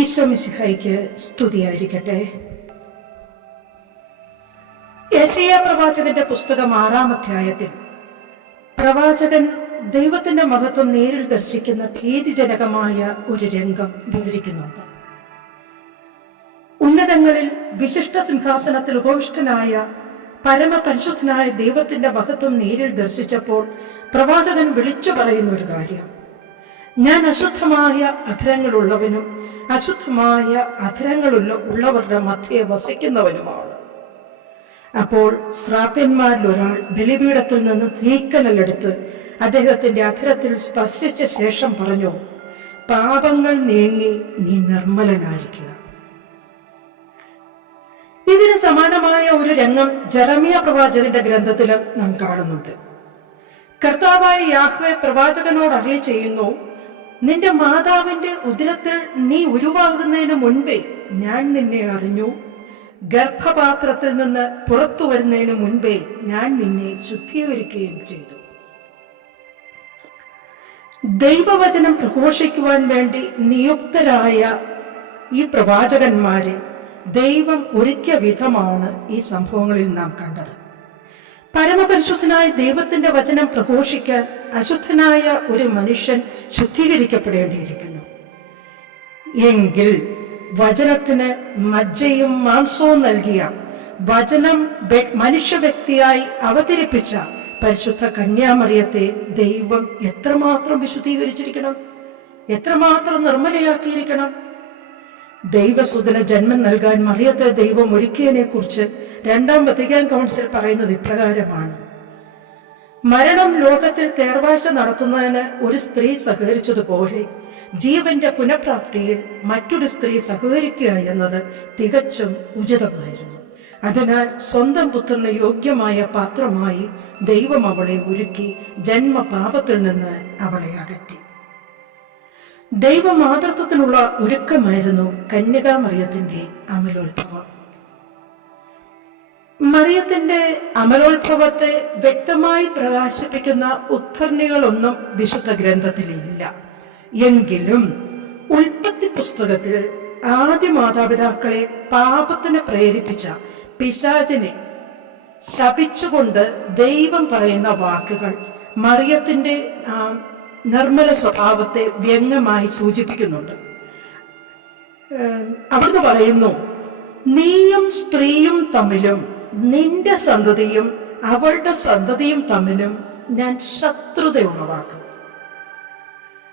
ഈശോ മിസിഹായിക്ക് സ്തുതിയായിരിക്കട്ടെ. യശയ പ്രവാചകന്റെ പുസ്തകം ആറാം അധ്യായത്തിൽ പ്രവാചകൻ ദൈവത്തിന്റെ മഹത്വം നേരിൽ ദർശിക്കുന്ന ഭീതിജനകമായ ഒരു രംഗം വിവരിക്കുന്നുണ്ട്. ഉന്നതങ്ങളിൽ വിശിഷ്ട സിംഹാസനത്തിൽ ഉപവിഷ്ടനായ പരമപരിശുദ്ധനായ ദൈവത്തിന്റെ മഹത്വം നേരിൽ ദർശിച്ചപ്പോൾ പ്രവാചകൻ വിളിച്ചു പറയുന്ന ഒരു കാര്യം. ഞാൻ അശുദ്ധമായ അധരങ്ങളുള്ളവനും അശുദ്ധമായ അധരങ്ങളുള്ള ഉള്ളവരുടെ മധ്യയെ വസിക്കുന്നവനുമാണ്. അപ്പോൾ ശ്രാപ്യന്മാരിൽ ഒരാൾ ബലിപീഠത്തിൽ നിന്ന് തീക്കനലെടുത്ത് അദ്ദേഹത്തിന്റെ അധരത്തിൽ സ്പർശിച്ച ശേഷം പറഞ്ഞു പാപങ്ങൾ നീങ്ങി നീ നിർമ്മലനായിരിക്കുക. ഇതിന് സമാനമായ ഒരു രംഗം ജറമിയ പ്രവാചകന്റെ ഗ്രന്ഥത്തിലും നാം കാണുന്നുണ്ട്. കർത്താവായ യാഹ്വെ പ്രവാചകനോട് അരളി ചെയ്യുന്നു നിന്റെ മാതാവിന്റെ ഉദരത്തിൽ നീ ഉരുവാകുന്നതിന് മുൻപേ ഞാൻ നിന്നെ അറിഞ്ഞു. ഗർഭപാത്രത്തിൽ നിന്ന് പുറത്തു വരുന്നതിന് മുൻപേ ഞാൻ നിന്നെ ശുദ്ധീകരിക്കുകയും ചെയ്തു. ദൈവവചനം പ്രഘോഷിക്കുവാൻ വേണ്ടി നിയുക്തരായ ഈ പ്രവാചകന്മാരെ ദൈവം ഒരുക്കിയ വിധമാണ് ഈ സംഭവങ്ങളിൽ നാം കണ്ടത്. പരമപരിശുദ്ധനായ ദൈവത്തിന്റെ വചനം പ്രഘോഷിക്കാൻ അശുദ്ധനായ ഒരു മനുഷ്യൻ ശുദ്ധീകരിക്കപ്പെടേണ്ടിയിരിക്കുന്നു. എങ്കിൽ വചനത്തിന് മജ്ജയും മാംസവും നൽകിയ വചനം മനുഷ്യ വ്യക്തിയായി അവതരിപ്പിച്ച പരിശുദ്ധ കന്യാമറിയത്തെ ദൈവം എത്രമാത്രം വിശുദ്ധീകരിച്ചിരിക്കണം? എത്രമാത്രം നിർമ്മലയാക്കിയിരിക്കണം? ദൈവസുതന ജന്മം നൽകാൻ മറിയത്തെ ദൈവം ഒരുക്കിയതിനെ കുറിച്ച് രണ്ടാം വത്തിക്കാൻ കൗൺസിൽ പറയുന്നത് ഇപ്രകാരമാണ്. മരണം ലോകത്തിൽ തേർവാഴ്ച നടത്തുന്നതിന് ഒരു സ്ത്രീ സഹകരിച്ചതുപോലെ ജീവന്റെ പുനഃപ്രാപ്തിയിൽ മറ്റൊരു സ്ത്രീ സഹകരിക്കുക എന്നത് തികച്ചും ഉചിതമായിരുന്നു. അതിനാൽ സ്വന്തം പുത്രന് യോഗ്യമായ പാത്രമായി ദൈവം അവളെ ഒരുക്കി ജന്മപാപത്തിൽ നിന്ന് അവളെ അകറ്റി. ദൈവമാതൃത്വത്തിനുള്ള ഒരുക്കമായിരുന്നു കന്യകാമറിയത്തിന്റെ അമലോത്ഭവം. മറിയത്തിന്റെ അമലോത്ഭവത്തെ വ്യക്തമായി പ്രകാശിപ്പിക്കുന്ന ഉദ്ധരണികളൊന്നും വിശുദ്ധ ഗ്രന്ഥത്തിലില്ല. എങ്കിലും ഉൽപ്പത്തി പുസ്തകത്തിൽ ആദ്യ മാതാപിതാക്കളെ പാപത്തിന് പ്രേരിപ്പിച്ച പിശാചിനെ ശപിച്ചുകൊണ്ട് ദൈവം പറയുന്ന വാക്കുകൾ മറിയത്തിന്റെ നിർമ്മല സ്വഭാവത്തെ വ്യംഗമായി സൂചിപ്പിക്കുന്നുണ്ട്. അവിടുന്ന് പറയുന്നു നീയും സ്ത്രീയും തമ്മിലും നിന്റെ സന്തതിയും അവളുടെ സന്തതിയും തമ്മിലും ഞാൻ ശത്രുത ഉളവാക്കും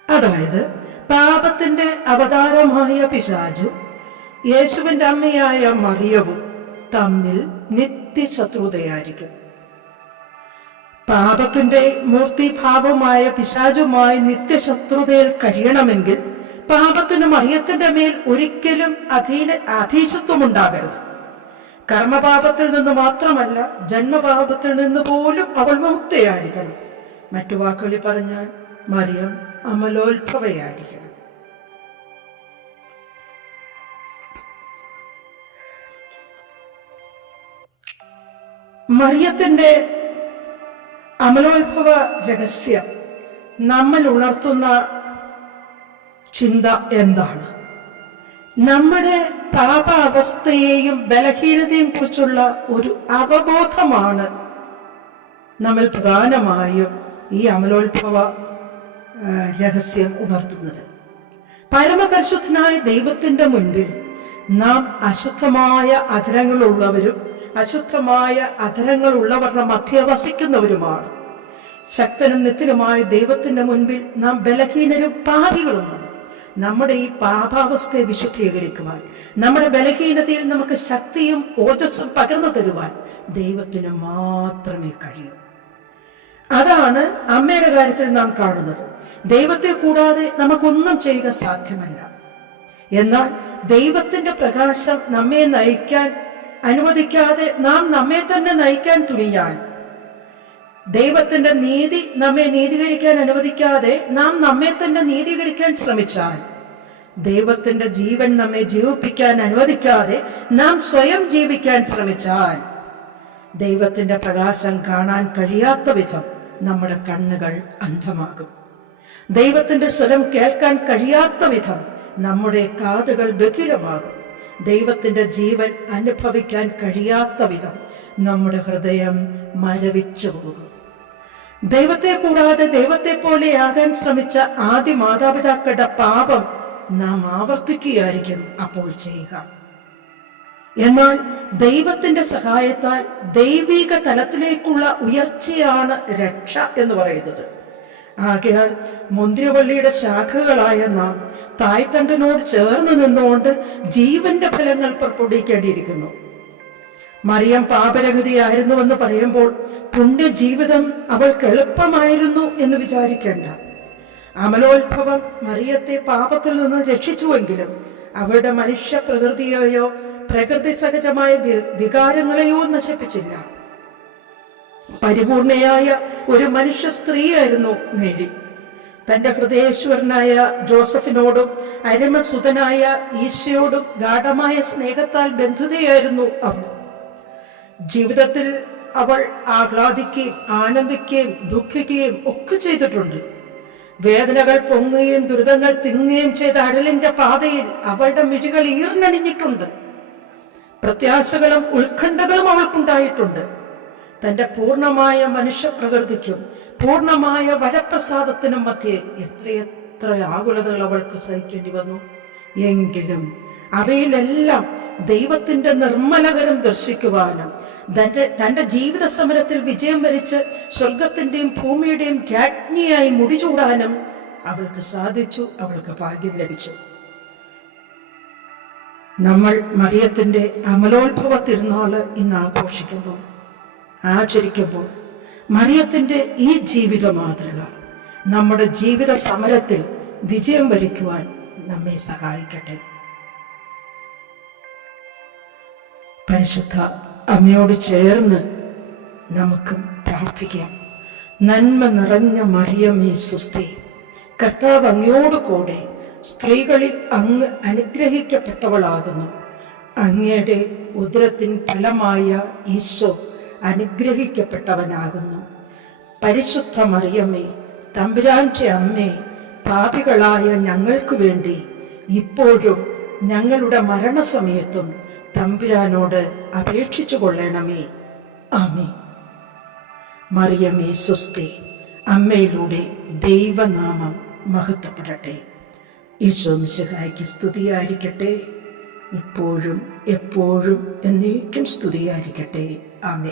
അതായത് പാപത്തിന്റെ അവതാരമായ പിശാജു യേശുവിന്റെ അമ്മയായ മറിയവും തമ്മിൽ നിത്യശത്രുതയായിരിക്കും. പാപത്തിന്റെ മൂർത്തിഭാവമായ പിശാചുമായി നിത്യശത്രുതയിൽ കഴിയണമെങ്കിൽ പാപത്തിന് മറിയത്തിന്റെ മേൽ ഒരിക്കലും അധീന അധീശത്വം ഉണ്ടാകരുത് കർമ്മപാപത്തിൽ നിന്ന് മാത്രമല്ല ജന്മപാപത്തിൽ നിന്ന് പോലും അവൾ മുക്തയായിരിക്കണം. മറ്റു വാക്കുകളിൽ പറഞ്ഞാൽ മറിയം അമലോത്ഭവയായിരിക്കണം. മറിയത്തിന്റെ അമലോത്ഭവ രഹസ്യം നമ്മൾ ഉണർത്തുന്ന ചിന്ത എന്താണ്? നമ്മുടെ പാപ അവസ്ഥയെയും ബലഹീനതയെയും കുറിച്ചുള്ള ഒരു അവബോധമാണ് നമ്മൾ പ്രധാനമായും ഈ അമലോത്ഭവ രഹസ്യം ഉണർത്തുന്നത്. പരമപരിശുദ്ധനായ ദൈവത്തിന്റെ മുൻപിൽ നാം അശുദ്ധമായ അധരങ്ങളുള്ളവരും അശുദ്ധമായ അധരങ്ങളുള്ളവരുടെ മധ്യ വസിക്കുന്നവരുമാണ്. ശക്തനും നിത്യനുമായ ദൈവത്തിന്റെ മുൻപിൽ നാം ബലഹീനരും പാപികളുമാണ്. നമ്മുടെ ഈ പാപാവസ്ഥയെ വിശുദ്ധീകരിക്കുവാൻ നമ്മുടെ ബലഹീനതയിൽ നമുക്ക് ശക്തിയും ഓജസ്സും പകർന്നു തരുവാൻ ദൈവത്തിന് മാത്രമേ കഴിയൂ. അതാണ് അമ്മയുടെ കാര്യത്തിൽ നാം കാണുന്നത്. ദൈവത്തെ കൂടാതെ നമുക്കൊന്നും ചെയ്യുക സാധ്യമല്ല. എന്നാൽ ദൈവത്തിന്റെ പ്രകാശം നമ്മെ നയിക്കാൻ അനുവദിക്കാതെ നാം നമ്മെ തന്നെ നയിക്കാൻ തുനിയാൽ ദൈവത്തിന്റെ നീതി നമ്മെ നീതീകരിക്കാൻ അനുവദിക്കാതെ നാം നമ്മെ തന്നെ നീതീകരിക്കാൻ ശ്രമിച്ചാൽ ദൈവത്തിന്റെ ജീവൻ നമ്മെ ജീവിപ്പിക്കാൻ അനുവദിക്കാതെ നാം സ്വയം ജീവിക്കാൻ ശ്രമിച്ചാൽ ദൈവത്തിന്റെ പ്രകാശം കാണാൻ കഴിയാത്ത വിധം നമ്മുടെ കണ്ണുകൾ അന്ധമാകും. ദൈവത്തിന്റെ സ്വരം കേൾക്കാൻ കഴിയാത്ത വിധം നമ്മുടെ കാതുകൾ ബധിരമാകും. ദൈവത്തിന്റെ ജീവൻ അനുഭവിക്കാൻ കഴിയാത്ത വിധം നമ്മുടെ ഹൃദയം മരവിച്ചു പോകും. ദൈവത്തെ കൂടാതെ ദൈവത്തെ പോലെ പോലെയാകാൻ ശ്രമിച്ച ആദ്യ മാതാപിതാക്കളുടെ പാപം നാം ആവർത്തിക്കുകയായിരിക്കും അപ്പോൾ ചെയ്യുക. എന്നാൽ ദൈവത്തിന്റെ സഹായത്താൽ ദൈവിക തലത്തിലേക്കുള്ള ഉയർച്ചയാണ് രക്ഷ എന്ന് പറയുന്നത്. ആകയാൽ മുന്തിരിവള്ളിയുടെ ശാഖകളായ നാം തായ്തണ്ടിനോട് ചേർന്ന് നിന്നുകൊണ്ട് ജീവന്റെ ഫലങ്ങൾ പുറപ്പെടുവിക്കേണ്ടിയിരിക്കുന്നു. മറിയം പാപരഹിതയായിരുന്നുവെന്ന് പറയുമ്പോൾ പുണ്യജീവിതം അവൾക്ക് എളുപ്പമായിരുന്നു എന്ന് വിചാരിക്കേണ്ട. അമലോത്ഭവം മറിയത്തെ പാപത്തിൽ നിന്ന് രക്ഷിച്ചുവെങ്കിലും അവളുടെ മനുഷ്യ പ്രകൃതിയെയോ പ്രകൃതി സഹജമായ വികാരങ്ങളെയോ നശിപ്പിച്ചില്ല. പരിപൂർണയായ ഒരു മനുഷ്യ സ്ത്രീയായിരുന്നു മേരി. തന്റെ ഹൃദയേശ്വരനായ ജോസഫിനോടും അരിമസുതനായ ഈശയോടും ഗാഠമായ സ്നേഹത്താൽ ബന്ധുതയായിരുന്നു അവൾ. ജീവിതത്തിൽ അവൾ ആഹ്ലാദിക്കുകയും ആനന്ദിക്കുകയും ദുഃഖിക്കുകയും ഒക്കെ ചെയ്തിട്ടുണ്ട്. വേദനകൾ പൊങ്ങുകയും ദുരിതങ്ങൾ തിങ്ങുകയും ചെയ്ത അടലിന്റെ പാതയിൽ അവളുടെ മിഴികൾ ഈർന്നണിഞ്ഞിട്ടുണ്ട്. പ്രത്യാശകളും ഉത്കണ്ഠകളും അവൾക്കുണ്ടായിട്ടുണ്ട്. തന്റെ പൂർണമായ മനുഷ്യപ്രകൃതിക്കും പൂർണമായ വരപ്രസാദത്തിനും മധ്യേ എത്രയെത്ര ആകുലതകൾ അവൾക്ക് സഹിക്കേണ്ടി വന്നു. എങ്കിലും അവയിലെല്ലാം ദൈവത്തിന്റെ നിർമ്മലകരം ദർശിക്കുവാനും തന്റെ തന്റെ ജീവിത സമരത്തിൽ വിജയം വരിച്ച് സ്വർഗത്തിന്റെയും ഭൂമിയുടെയും രാജ്ഞിയായി മുടിചൂടാനും അവൾക്ക് സാധിച്ചു അവൾക്ക് ഭാഗ്യം ലഭിച്ചു. നമ്മൾ മറിയത്തിന്റെ അമലോത്ഭവ തിരുനാൾ ഇന്ന് ആഘോഷിക്കുമ്പോൾ ആചരിക്കുമ്പോൾ മറിയത്തിന്റെ ഈ ജീവിത മാതൃക നമ്മുടെ ജീവിത സമരത്തിൽ വിജയം വരിക്കുവാൻ നമ്മെ സഹായിക്കട്ടെ. പരിശുദ്ധ അമ്മയോട് ചേർന്ന് നമുക്ക് പ്രാർത്ഥിക്കാം. നന്മ നിറഞ്ഞ മറിയമേ സുസ്തി. കർത്താവ് അങ്ങയോട് കൂടെ സ്ത്രീകളിൽ അങ്ങ് അനുഗ്രഹിക്കപ്പെട്ടവളാകുന്നു. അങ്ങയുടെ ഉദരത്തിൻ ഫലമായ ഈശോ അനുഗ്രഹിക്കപ്പെട്ടവനാകുന്നു. പരിശുദ്ധ മറിയമേ തമ്പുരാന്റെ അമ്മേ പാപികളായ ഞങ്ങൾക്ക് വേണ്ടി ഇപ്പോഴും ഞങ്ങളുടെ മരണസമയത്തും തമ്പുരാനോട് അപേക്ഷിച്ചു കൊള്ളണമേ. ആമേ മറിയമേ സ്വസ്തി അമ്മയിലൂടെ ദൈവനാമം മഹത്വപ്പെടട്ടെ. ഈശോ മിശിഹായ്ക്ക് സ്തുതിയായിരിക്കട്ടെ. ഇപ്പോഴും എപ്പോഴും എന്നേക്കും സ്തുതിയായിരിക്കട്ടെ. ആമേ